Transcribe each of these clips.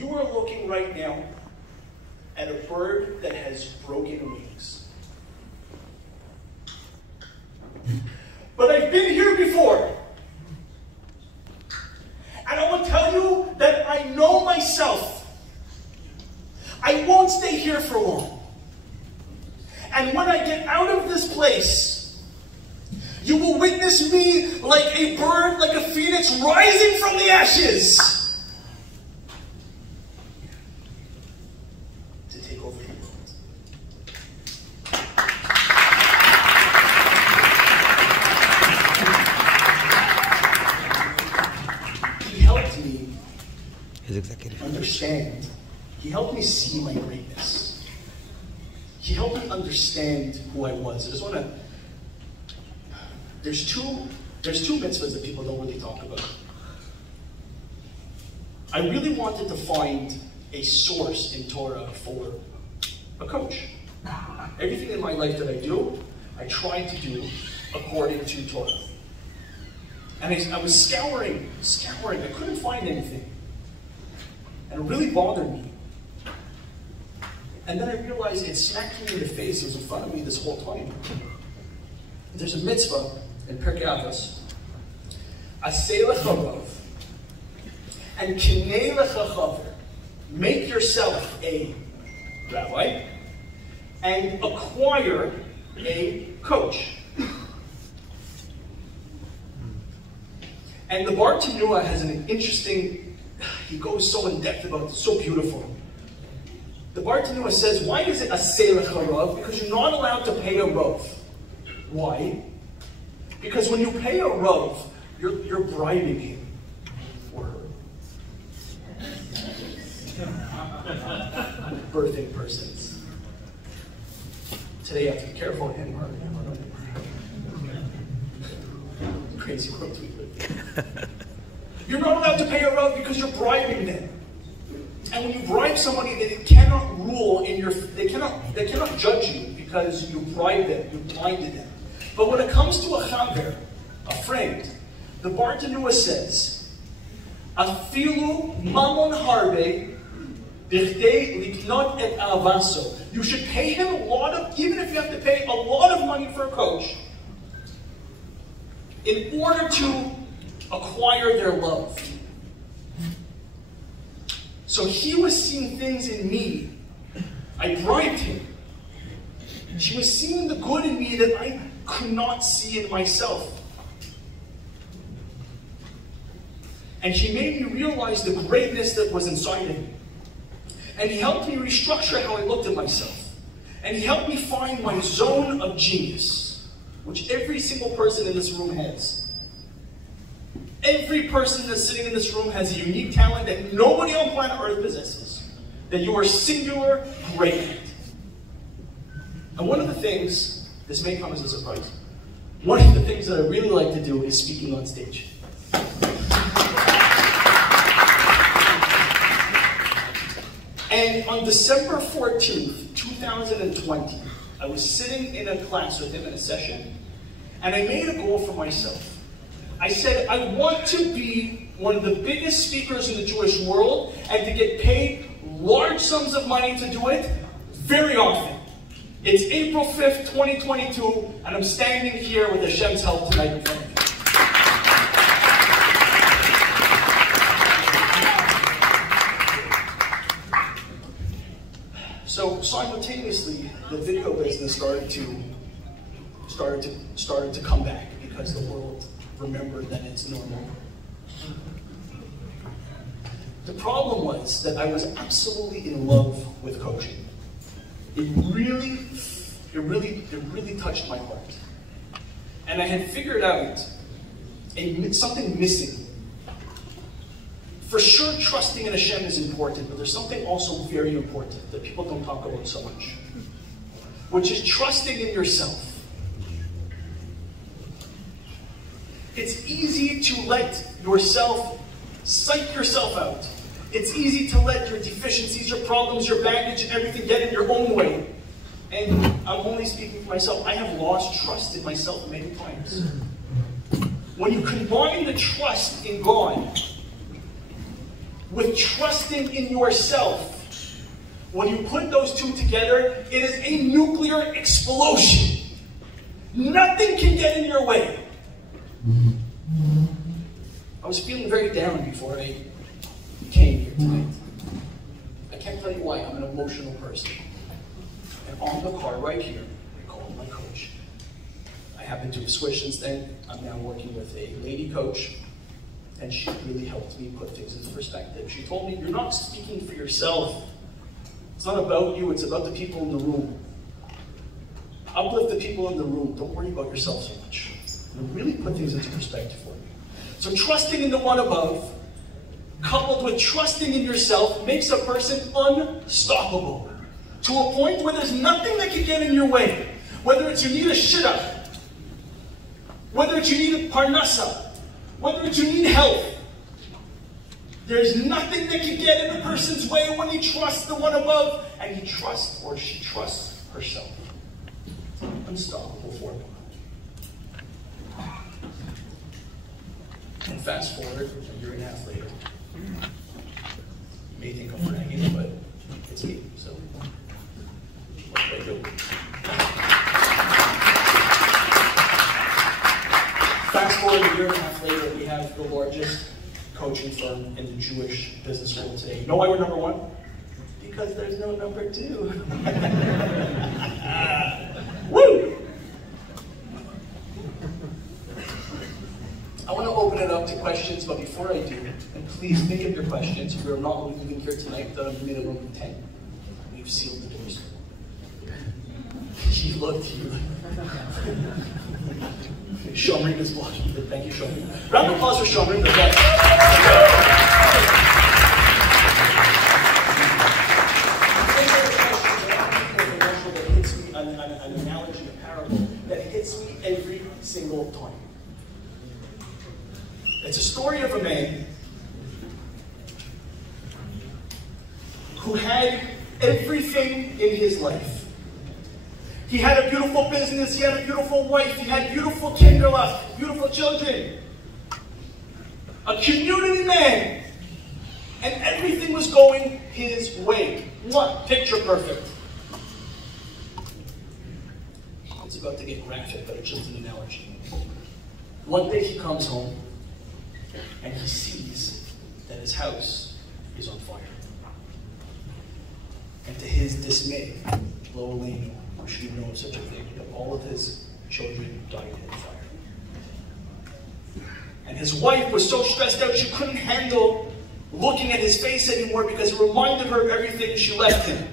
You are looking right now at a bird that has broken wings. But I've been here before. And I will tell you that I know myself. I won't stay here for long. And when I get out of this place, you will witness me like a bird, like a phoenix rising from the ashes to take over the world. He helped me understand. He helped me see my greatness. He helped me understand who I was. I just want to. There's two mitzvahs that people don't really talk about. I really wanted to find a source in Torah for a coach. Everything in my life that I do, I tried to do according to Torah. And I was scouring. I couldn't find anything. And it really bothered me. And then I realized it smacked me in the face. It was in front of me this whole time. There's a mitzvah in Pirkei Avos, Aseh lecha rav, and kinei lecha chaver. Make yourself a rabbi and acquire a coach. And the Bar Tanua has an interesting, he goes so in depth about it, so beautiful. The Bar Tanua says, why is it Aseh lecha rav? Because you're not allowed to pay a rav. Why? Because when you pay a rav, you're bribing him or her. Birthing persons. Today you have to be careful of him or her. Crazy world we live in. You're not allowed to pay a rav because you're bribing them. And when you bribe somebody, they cannot rule in your. They cannot judge you because you bribed them, you blinded them. But when it comes to a chaver, a friend, the Bar Tanua says, "Afilu mamon harbe, bichdei liknot et avaso." You should pay him a lot of, even if you have to pay a lot of money for a coach, in order to acquire their love. So he was seeing things in me. I bribed him. She was seeing the good in me that I could not see in myself. And she made me realize the greatness that was inside of me. And he helped me restructure how I looked at myself. And he helped me find my zone of genius, which every single person in this room has. Every person that's sitting in this room has a unique talent that nobody on planet Earth possesses. That you are singular great at. And one of the things, this may come as a surprise, one of the things that I really like to do is speaking on stage. And on December 14th, 2020, I was sitting in a class with him in a session, and I made a goal for myself. I said, I want to be one of the biggest speakers in the Jewish world and to get paid large sums of money to do it very often. It's April 5th, 2022, and I'm standing here with Hashem's help tonight in front of you. So simultaneously, the video business started to come back because the world remembered that it's normal. The problem was that I was absolutely in love with coaching. It really touched my heart. And I had figured out something missing. For sure, trusting in Hashem is important, but there's something also very important that people don't talk about so much, which is trusting in yourself. It's easy to let yourself psych yourself out. It's easy to let your deficiencies, your problems, your baggage, and everything get in your own way. And I'm only speaking for myself. I have lost trust in myself many times. When you combine the trust in God with trusting in yourself, when you put those two together, it is a nuclear explosion. Nothing can get in your way. I was feeling very down before I came here tonight. I can't tell you why. I'm an emotional person. And on the car right here, I called my coach. I happened to have switched since then. I'm now working with a lady coach, and she really helped me put things into perspective. She told me, you're not speaking for yourself. It's not about you, it's about the people in the room. Uplift the people in the room. Don't worry about yourself so much. And really put things into perspective for you. So trusting in the one above, coupled with trusting in yourself, makes a person unstoppable. To a point where there's nothing that can get in your way. Whether it's you need a shidduch, whether it's you need a parnasa, whether it's you need health, there's nothing that can get in a person's way when he trusts the one above, and he trusts, or she trusts herself. Unstoppable for them. And fast forward a year and a half later. You may think I'm bragging, but it's me, so what do I do? Fast forward a year and a half later, we have the largest coaching firm in the Jewish business world today. You know why we're number one? Because there's no number two. Woo! I want to open it up to questions, but before I do, and please think of your questions. We're not leaving here tonight without a minimum of 10. We've sealed the doors. She looked here. Shomri is watching. Thank you, Shomri. Round of applause for Shomri. The best. An analogy, a parable that hits me every single time. It's a story of a man who had everything in his life. He had a beautiful business, he had a beautiful wife, he had beautiful kinderla, beautiful children. A community man. And everything was going his way. What? Picture perfect. It's about to get graphic, but it's just an analogy. One day he comes home and he sees that his house is on fire. And to his dismay, Lower Lane, who should have known such a thing, that all of his children died in the fire. And his wife was so stressed out she couldn't handle looking at his face anymore because it reminded her of everything she left him.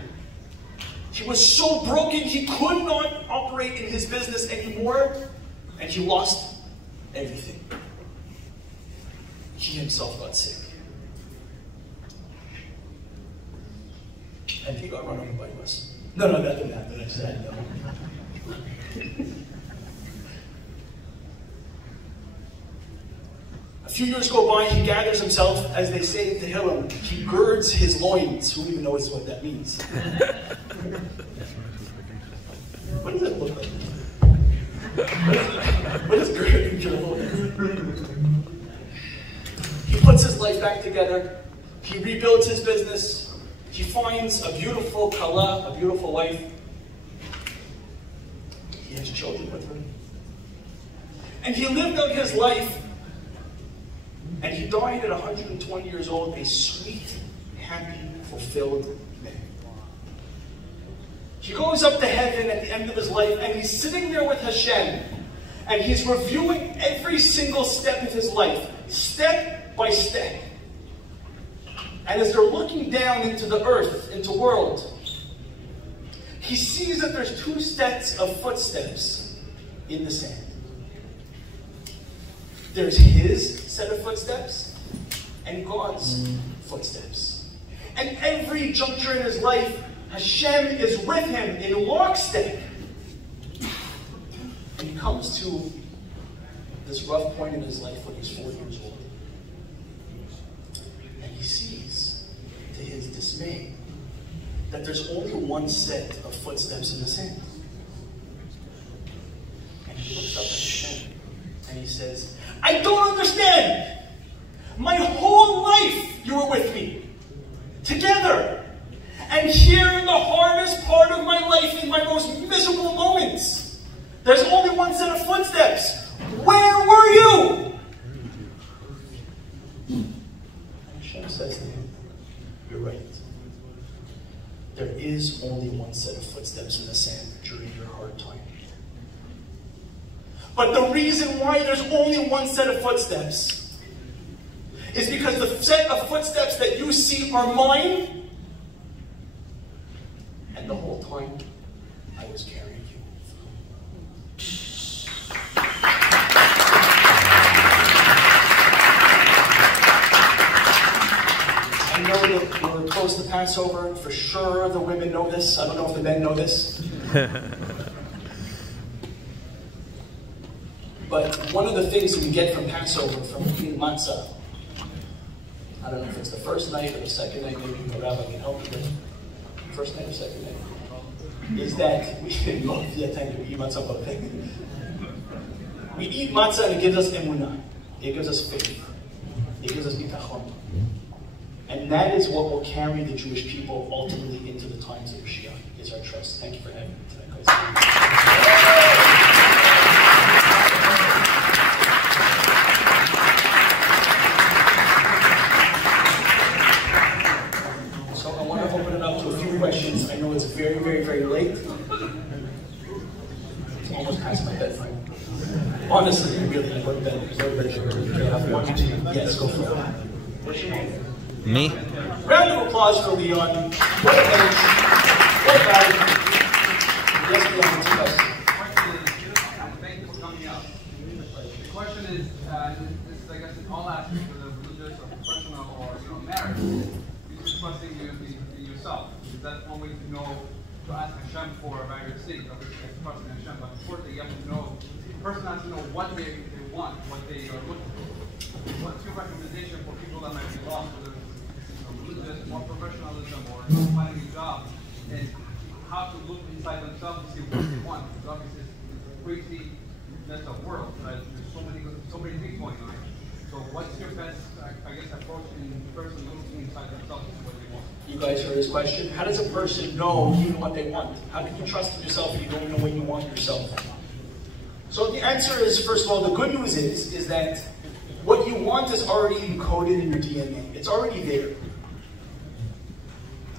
He was so broken he could not operate in his business anymore, and he lost everything. He himself got sick. And he got run over by a bus. No, that didn't happen. I just had no. A few years go by, he gathers himself, as they say in Tehillim, he girds his loins. Who even knows what that means? What does it look like? What is girding your loins? He puts his life back together. He rebuilds his business. He finds a beautiful kala, a beautiful wife. He has children with her. And he lived out his life. And he died at 120 years old, a sweet, happy, fulfilled man. He goes up to heaven at the end of his life, and he's sitting there with Hashem, and he's reviewing every single step of his life, step by step. And as they're looking down into the earth, into the world, he sees that there's two sets of footsteps in the sand. There's his set of footsteps and God's footsteps. And every juncture in his life, Hashem is with him in lockstep. And he comes to this rough point in his life when he's 4 years old. And he sees, to his dismay, that there's only one set of footsteps in the sand. And he looks up at Hashem and he says, I don't understand. My whole life you were with me. Together. And here in the hardest part of my life, in my most miserable moments, there's only one set of footsteps. Where were you? Hashem says to him, you're right. There is only one set of footsteps in the sand during your hard time. But the reason why there's only one set of footsteps is because the set of footsteps that you see are mine. And the whole time, I was carrying you. I know that we're close to Passover. For sure, the women know this. I don't know if the men know this. But one of the things that we get from Passover, from eating matzah, I don't know if it's the first night or the second night, maybe the rabbi can help you with. First night or second night, is that we eat matzah. We eat matzah and it gives us emunah. It gives us faith. It gives us bitachon. And that is what will carry the Jewish people ultimately into the times of Mashiach, is our trust. Thank you for having me tonight, guys. Questions. I know it's very, very, very late. It's almost past my bedtime. Honestly, I really go to bed. Yes, go for it. What's your name? Me? Round of applause for Leon. What a man. What a guy. Yes, Leon, it's us. Thank you for coming out. The question is, this is, I guess, in all aspects, whether religious or professional or marriage, you're trusting in yourself. That's one way to know, to ask Hashem for a various things, obviously trusting Hashem, but importantly, you have to know, the person has to know what they want, what they are looking for. What's your recommendation for people that might be lost, whether it's religious, more professionalism, or finding a job, and how to look inside themselves to see what they want? Because obviously it's a craziness of world, right? There's so many things going on. So what's your best, I guess, approach in person looking inside themselves to see what they want? You guys heard his question. How does a person know even what they want? How can you trust in yourself if you don't know what you want yourself? So the answer is, first of all, the good news is that what you want is already encoded in your DNA. It's already there.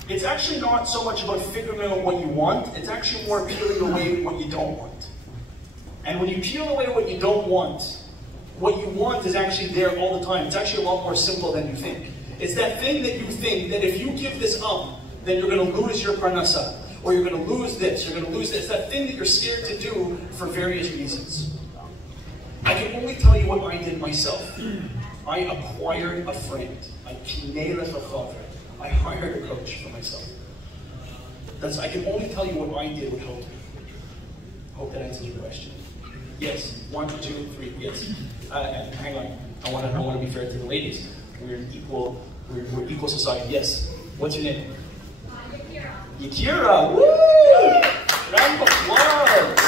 It's actually not so much about figuring out what you want. It's actually more peeling away what you don't want. And when you peel away what you don't want, what you want is actually there all the time. It's actually a lot more simple than you think. It's that thing that you think that if you give this up, then you're going to lose your parnasa, or you're going to lose this, you're going to lose this. It's that thing that you're scared to do for various reasons. I can only tell you what I did myself. I acquired a friend. I hired a coach for myself. I can only tell you what I did with Hope. Hope that answers your question. Yes, 1, 2, 3, yes. Hang on, I want to be fair to the ladies. We're equal society. Yes. What's your name? Yakira. Yakira. Woo! Round of applause.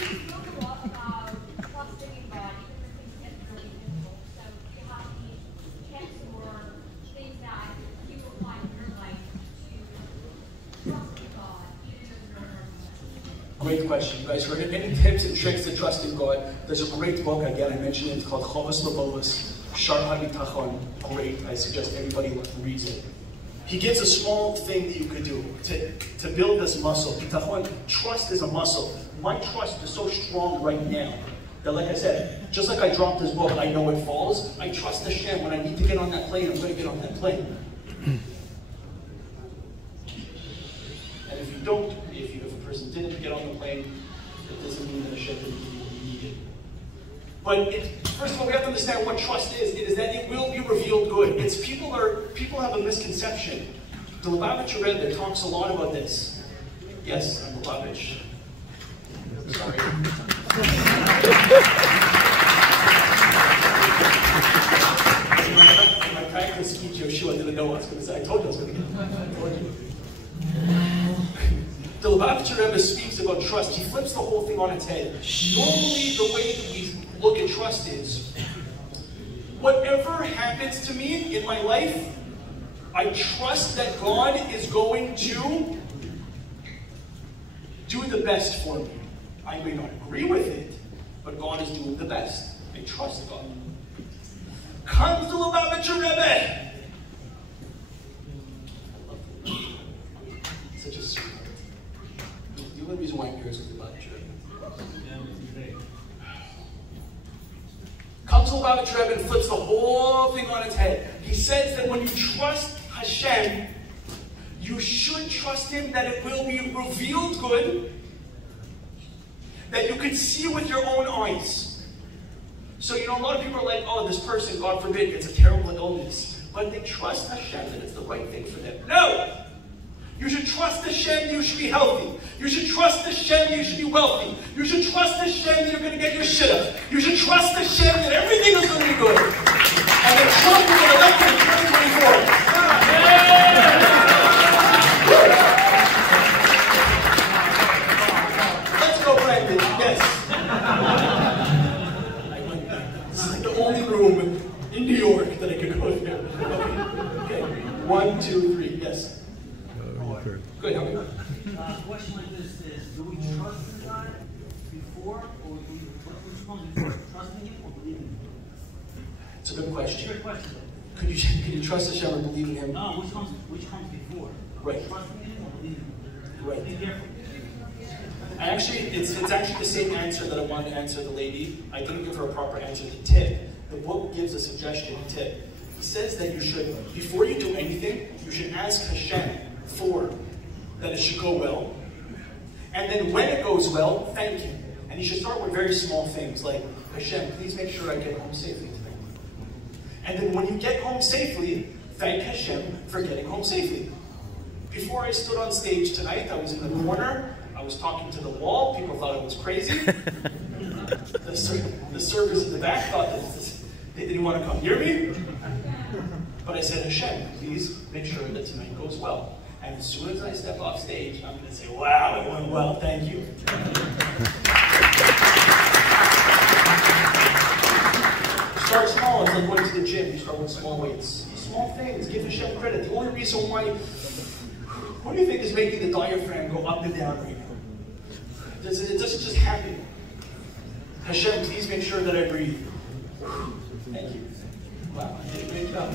You spoke a lot about trusting in God, even when things get really difficult. So do you have any tips or things that you apply in your life to trust in God, even though you're Great question. You guys heard it? Any tips and tricks to trust in God? There's a great book, again, I mentioned it, it's called Chovas Levovos, Shar HaBitachon. Great. I suggest everybody reads it. He gives a small thing that you could do to build this muscle. Bitachon, trust is a muscle. My trust is so strong right now that, like I said, just like I dropped this book, I know it falls. I trust Hashem. When I need to get on that plane, I'm going to get on that plane. And if you don't, if a person didn't get on the plane, it doesn't mean that Hashem didn't give you what you needed. But first of all, we have to understand what trust is. It is that it will be revealed good. People have a misconception. The Lubavitcher Rebbe talks a lot about this. Yes, I'm Lubavitch. Sorry. In my practice, speech Yeshua didn't know what I was going to say. I told you I was going to get it. I told you. The Lubavitcher Rebbe speaks about trust. He flips the whole thing on its head. Normally, the way that we look at trust is, whatever happens to me in my life, I trust that God is going to do the best for me. I may not agree with it, but God is doing the best. I trust God. Comes to Lubavitcher Rebbe. Such a sweetheart. The only reason why I'm here is because of Lubavitcher Rebbe. Comes to Lubavitcher Rebbe and flips the whole thing on its head. He says that when you trust Hashem, you should trust Him that it will be revealed good, that you can see with your own eyes. So, a lot of people are like, oh, this person, God forbid, gets a terrible illness. But they trust Hashem that it's the right thing for them. No! You should trust Hashem you should be healthy. You should trust Hashem you should be wealthy. You should trust Hashem that you're going to get your shit up. You should trust Hashem that everything is going to be good. And that Trump will get elected in 2024. Let's go, Brandon. Yes. I went back. This is like the only room in New York that I could go to. Okay. 1, 2, 3. Yes. Good. How are you? A question like this is: do we trust in God before, or which comes before? Trusting Him or believing Him? It's a good question. Good question. Could you trust Hashem or believe in Him? No, which comes before? Right. Trusting Him or believing Him? Right. Be careful. It's actually the same answer that I wanted to answer the lady. I didn't give her a proper answer. The tip. The book gives a suggestion. Tip. He says that you should, before you do anything, you should ask Hashem for that it should go well. And then when it goes well, thank Him. And you should start with very small things like, Hashem, please make sure I get home safely today. And then when you get home safely, thank Hashem for getting home safely. Before I stood on stage tonight, I was in the corner. I was talking to the wall. People thought I was crazy. The servers in the back thought that they didn't want to come near me. But I said, Hashem, please make sure that tonight goes well. And as soon as I step off stage, I'm going to say, wow, it went well, thank you. Start small. It's like going to the gym. You start with small weights. Small things. Give Hashem credit. The only reason why, what do you think is making the diaphragm go up and down right now? It doesn't just happen. Hashem, please make sure that I breathe. Thank you. Wow, I did a great job.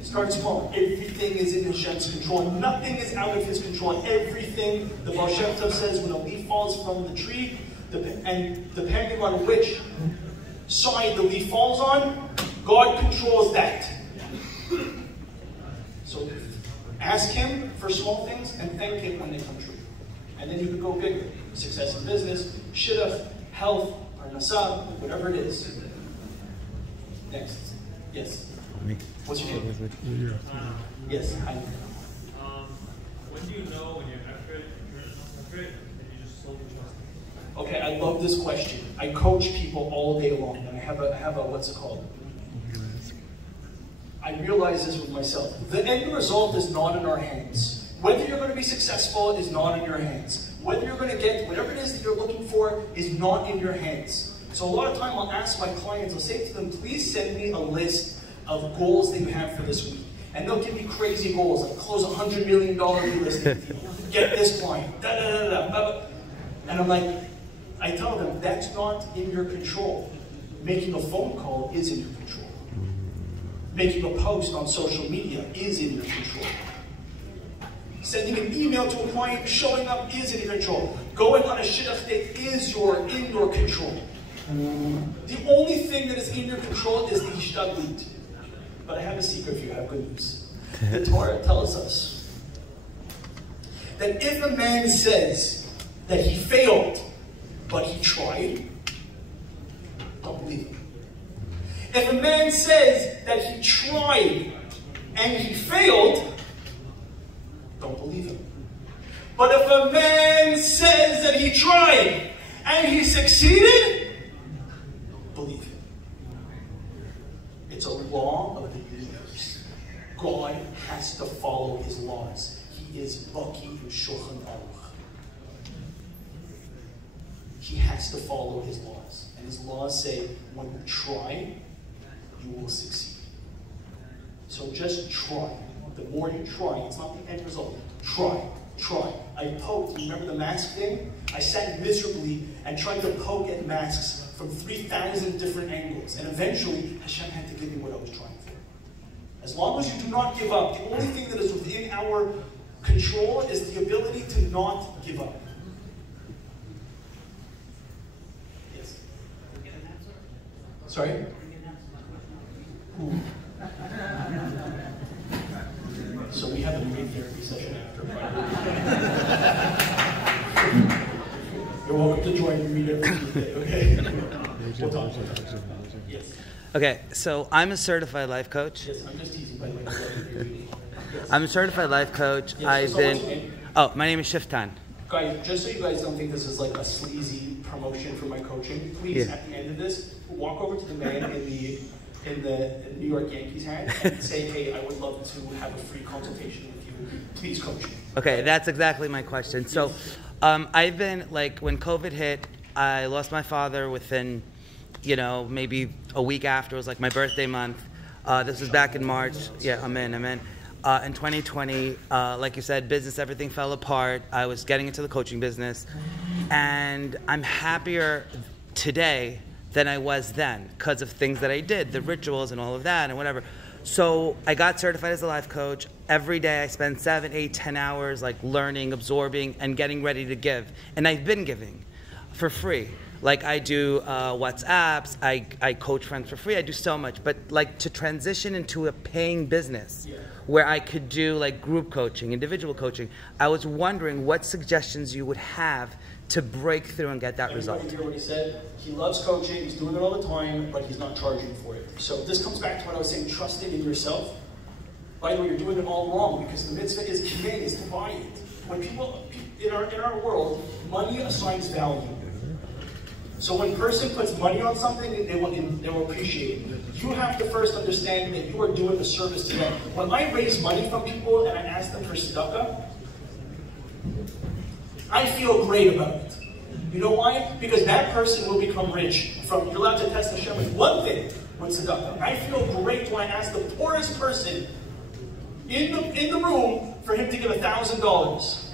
Start small. Everything is in Hashem's control. Nothing is out of His control. Everything, the Baal Shem Tov says, when a leaf falls from the tree, and depending on which side the leaf falls on, God controls that. So ask Him for small things and thank Him when they come true. And then you can go bigger. Success in business, shidduch, health, parnasah, whatever it is. Next. Yes. What's your name? Yes. Hi. When do you know when you're accurate and you just slowly trust it? Okay, I love this question. I coach people all day long, and I have a what's it called? I realize this with myself. The end result is not in our hands. Whether you're going to be successful is not in your hands. Whether you're going to get whatever it is that you're looking for is not in your hands. So a lot of time I'll ask my clients, I'll say to them, please send me a list of goals that you have for this week. And they'll give me crazy goals, like close a $100 million real estate deal, get this client, da da da da da. And I'm like, I tell them, that's not in your control. Making a phone call is in your control. Making a post on social media is in your control. Sending an email to a client, showing up is in your control. Going on a shidduch date is in your control. The only thing that is in your control is the hishtadlut. But I have a secret for you, I have good news. The Torah tells us that if a man says that he failed, but he tried, don't believe him. If a man says that he tried and he failed, don't believe him. But if a man says that he tried and he succeeded, believe him. It's a law of the universe. God has to follow His laws. He is Baki Shulchan Aruch. He has to follow His laws. And His laws say, when you try, you will succeed. So just try. The more you try, it's not the end result. Try. I poked, you remember the mask thing? I sat miserably and tried to poke at masks from 3,000 different angles. And eventually, Hashem had to give me what I was trying for. As long as you do not give up, the only thing that is within our control is the ability to not give up. Yes? Sorry? Ooh. So we have a great therapy session after. You're welcome to join me meet every Tuesday, okay? We'll talk. Yes. Okay, so I'm a certified life coach. Yes, I'm just teasing, by the way. Yes. I'm a certified life coach. Yes, I've so been. what's your name? Oh, my name is Shiftan. Guys, just so you guys don't think this is like a sleazy promotion for my coaching, please, Yeah. at the end of this, walk over to the man in the New York Yankees hat and say, hey, I would love to have a free consultation with you. Please coach me. Okay, that's exactly my question. So, I've been, like, when COVID hit, I lost my father within, maybe a week after. It was like my birthday month. This was back in March. Yeah, amen. In 2020, like you said, business, everything fell apart. I was getting into the coaching business. And I'm happier today than I was then because of things that I did, the rituals and all of that and whatever. So I got certified as a life coach. Every day I spend 7, 8, 10 hours like learning, absorbing, and getting ready to give. And I've been giving for free. Like I do WhatsApps, I coach friends for free, I do so much. But like to transition into a paying business where I could do like group coaching, individual coaching, I was wondering what suggestions you would have to break through and get that result. Everybody hear what he said? He loves coaching, he's doing it all the time, but he's not charging for it. So this comes back to what I was saying, trusting in yourself. By the way, you're doing it all wrong because the mitzvah is command is to buy it. When people, in our world, money assigns value. So when a person puts money on something, they will appreciate it. You have to first understand that you are doing a service to them. When I raise money from people and I ask them for tzedakah, I feel great about it. You know why? Because that person will become rich. You're allowed to test Hashem with one thing, with tzedakah. I feel great when I ask the poorest person in the room for him to give $1,000.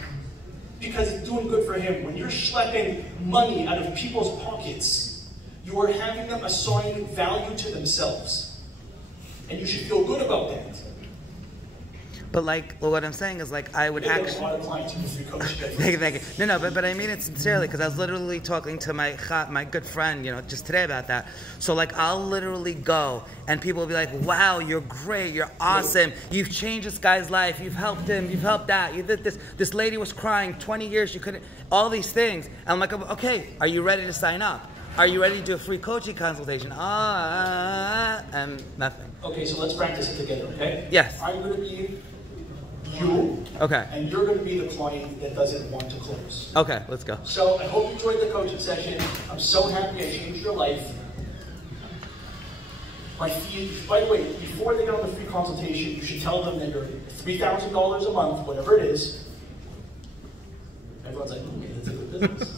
Because it's doing good for him. When you're schlepping money out of people's pockets, you are having them assign value to themselves. And you should feel good about that. But like, well, what I'm saying is like, I would actually... Thank you. No, but I mean it sincerely, because I was literally talking to my good friend, just today about that. So like, I'll literally go, and people will be like, wow, you're great, you're awesome, you've changed this guy's life, you've helped him, you've helped that, you did this, this lady was crying 20 years, you couldn't, all these things. And I'm like, okay, are you ready to sign up? Are you ready to do a free coaching consultation? And nothing. Okay, so let's practice it together, okay? Yes. I'm going to be you, okay, and you're going to be the client that doesn't want to close. Okay, let's go. So I hope you enjoyed the coaching session. I'm so happy I changed your life. My fee, by the way, before they get on the free consultation, you should tell them that you're $3,000 a month, whatever it is. Everyone's like, okay, that's a good business.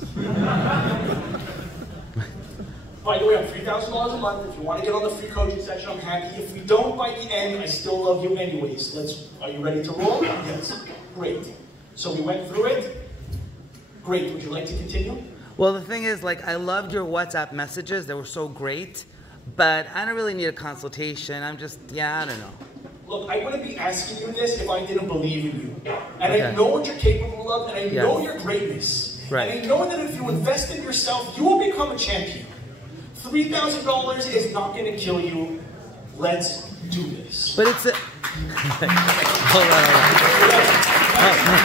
By the way, I'm $3,000 a month. If you want to get on the free coaching section, I'm happy. If we don't by the end, I still love you anyways. Are you ready to roll? Yes. Great. So we went through it. Great. Would you like to continue? Well, the thing is, like, I loved your WhatsApp messages. They were so great. But I don't really need a consultation. I don't know. Look, I wouldn't be asking you this if I didn't believe in you. And Okay. I know what you're capable of, and I know your greatness. Right. And I know that if you invest in yourself, you will become a champion. $3,000 is not going to kill you. Let's do this. But it's a...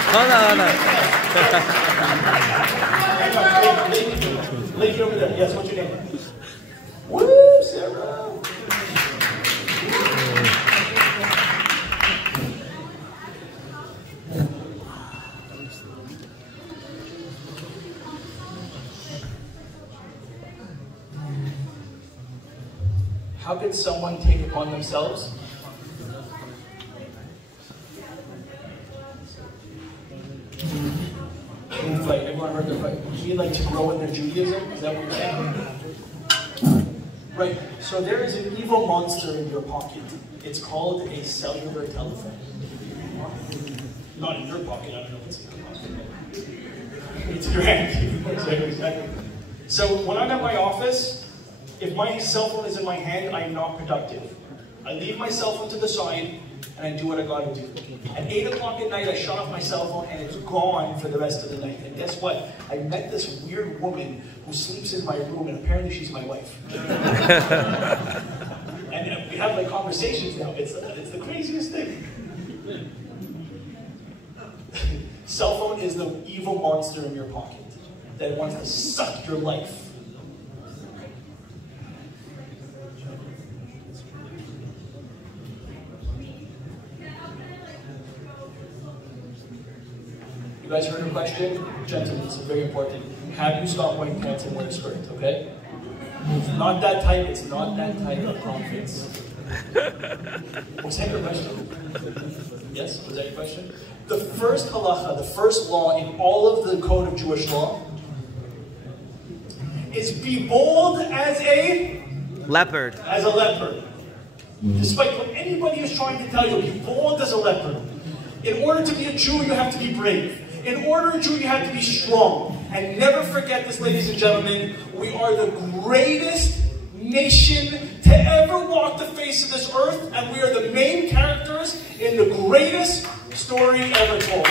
Hold on. Lady over there. Yes, what's your name? Woo, Sarah. How could someone take it upon themselves? Everyone heard the fight. You mean like to grow in their Judaism? Is that what you're saying? Right. So there is an evil monster in your pocket. It's called a cellular telephone. Not in your pocket. I don't know what's in your pocket. It's in your hand. Exactly. So when I'm at my office, if my cell phone is in my hand, I am not productive. I leave my cell phone to the side, and I do what I gotta do. At 8 o'clock at night, I shut off my cell phone, and it's gone for the rest of the night. And guess what? I met this weird woman who sleeps in my room, and apparently she's my wife. And we have like conversations now. It's the craziest thing. Cell phone is the evil monster in your pocket that wants to suck your life. You guys heard her question? Gentlemen, it's very important. Have you stopped wearing pants and wear a skirt, okay? It's not that type, it's not that type of conference. Was that your question? Yes, was that your question? The first halacha, the first law in all of the code of Jewish law is be bold as a leopard. As a leopard. Despite what anybody is trying to tell you, be bold as a leopard. In order to be a Jew, you have to be brave. In order to be a Jew, you have to be strong. And never forget this, ladies and gentlemen, we are the greatest nation to ever walk the face of this earth, and we are the main characters in the greatest story ever told.